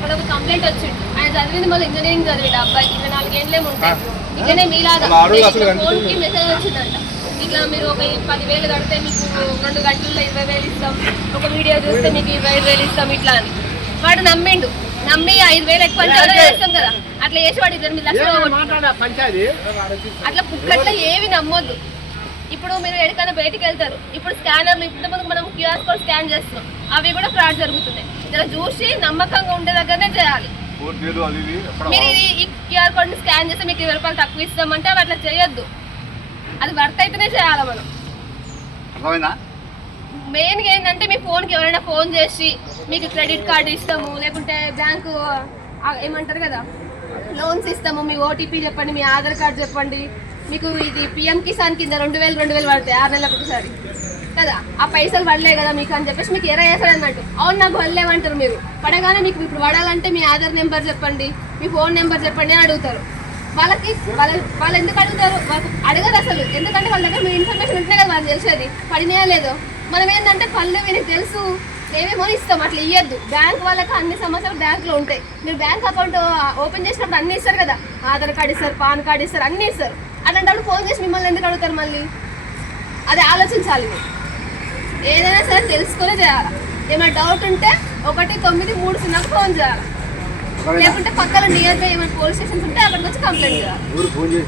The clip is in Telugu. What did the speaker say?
అప్పుడు ఒక కంప్లైంట్ వచ్చింది. ఆయన చదివింది మళ్ళీ ఇంజనీరింగ్ చదివిడు అబ్బాయి. ఇరవై నాలుగు ఏళ్ళే ఉంటాయి ఇట్లనే మీలాగా. అలా అడుగు అసలు ఫోన్కి మెసేజ్ వచ్చిందంట. ఇట్లా మీరు ఒక పదివేలు కడితే మీకు రెండు గంటల్లో ఇరవై వేలు ఇస్తాం. ఒక వీడియో చూస్తే మీకు ఇరవై ఐదు వేలు ఇస్తాం ఇట్లా అని. వాడు నమ్మిండు. నమ్మి ఐదు వేలు ఎక్కువ అంటే చేస్తాం కదా. అట్లా చేసి వాడు ఇద్దరు లక్షలు పోగొట్టుకున్నాడు. పంచాయతీ? అట్లా పుక్కట్ల ఏవి నమ్మొద్దు. ఇప్పుడు మీరు ఎక్కడికైనా బయటికి వెళ్తారు. ఇప్పుడు స్కానర్లు ఇంతకుముందు మనం క్యూఆర్ కోడ్ స్కాన్ చేస్తున్నాం. అవి కూడా ఫ్రాడ్ జరుగుతున్నాయి. ఇలా చూసి నమ్మకంగా ఉండే దగ్గరనే చేయాలి. మీరు ఈ క్యూఆర్ కోడ్ స్కాన్ చేస్తే మీకు ఇరవై రూపాయలు తక్కువ ఇస్తామంటే అవి అట్లా చేయొద్దు. అది వర్త్ అయితేనే చేయాలి మనం. మెయిన్గా ఏంటంటే మీ ఫోన్కి ఎవరైనా ఫోన్ చేసి మీకు క్రెడిట్ కార్డు ఇస్తాము లేకుంటే బ్యాంకు ఏమంటారు కదా లోన్స్ ఇస్తాము మీ ఓటీపీ చెప్పండి మీ ఆధార్ కార్డు చెప్పండి మీకు ఇది పిఎం కిసాన్ కింద రెండు వేలు రెండు వేలు పడతాయి ఆరు నెలలకు ఒకసారి. కదా? ఆ పైసలు పడలే కదా మీకు అని చెప్పేసి మీకు ఎరా వేసాడు అన్నట్టు. అవును నాకు పడలేమంటారు మీరు. పడగానే మీకు ఇప్పుడు పడాలంటే మీ ఆధార్ నెంబర్ చెప్పండి మీ ఫోన్ నెంబర్ చెప్పండి అని అడుగుతారు. వాళ్ళకి వాళ్ళ వాళ్ళు ఎందుకు అడుగుతారు? వాళ్ళు అడగరు అసలు. ఎందుకంటే వాళ్ళ దగ్గర మీ ఇన్ఫర్మేషన్ ఉంటే కదా వాళ్ళు తెలిసేది. పడినాయా లేదో? మనం ఏంటంటే పళ్ళు మీకు తెలుసు. ఏమేమో ఇస్తాం. అట్లా ఇయ్యద్దు. బ్యాంక్ వాళ్ళకి అన్ని సమస్యలు బ్యాంకులో ఉంటాయి. మీరు బ్యాంక్ అకౌంట్ ఓపెన్ చేసినప్పుడు అన్ని ఇస్తారు కదా? ఆధార్ కార్డు ఇస్తారు పాన్ కార్డు ఇస్తారు అన్నీ ఇస్తారు. అట్లాంటప్పుడు ఫోన్ చేసి మిమ్మల్ని ఎందుకు అడుగుతారు మళ్ళీ? అది ఆలోచించాలి. మీరు ఏదైనా సరే తెలుసుకునే చేయాలి. ఏమైనా డౌట్ ఉంటే ఒకటి తొమ్మిది మూడు సున్నాకు ఫోన్ చేయాలి. లేకుంటే పక్కన నియర్ బై ఏమైనా పోలీస్ స్టేషన్స్ ఉంటే అక్కడికి వచ్చి కంప్లైంట్ చేయాలి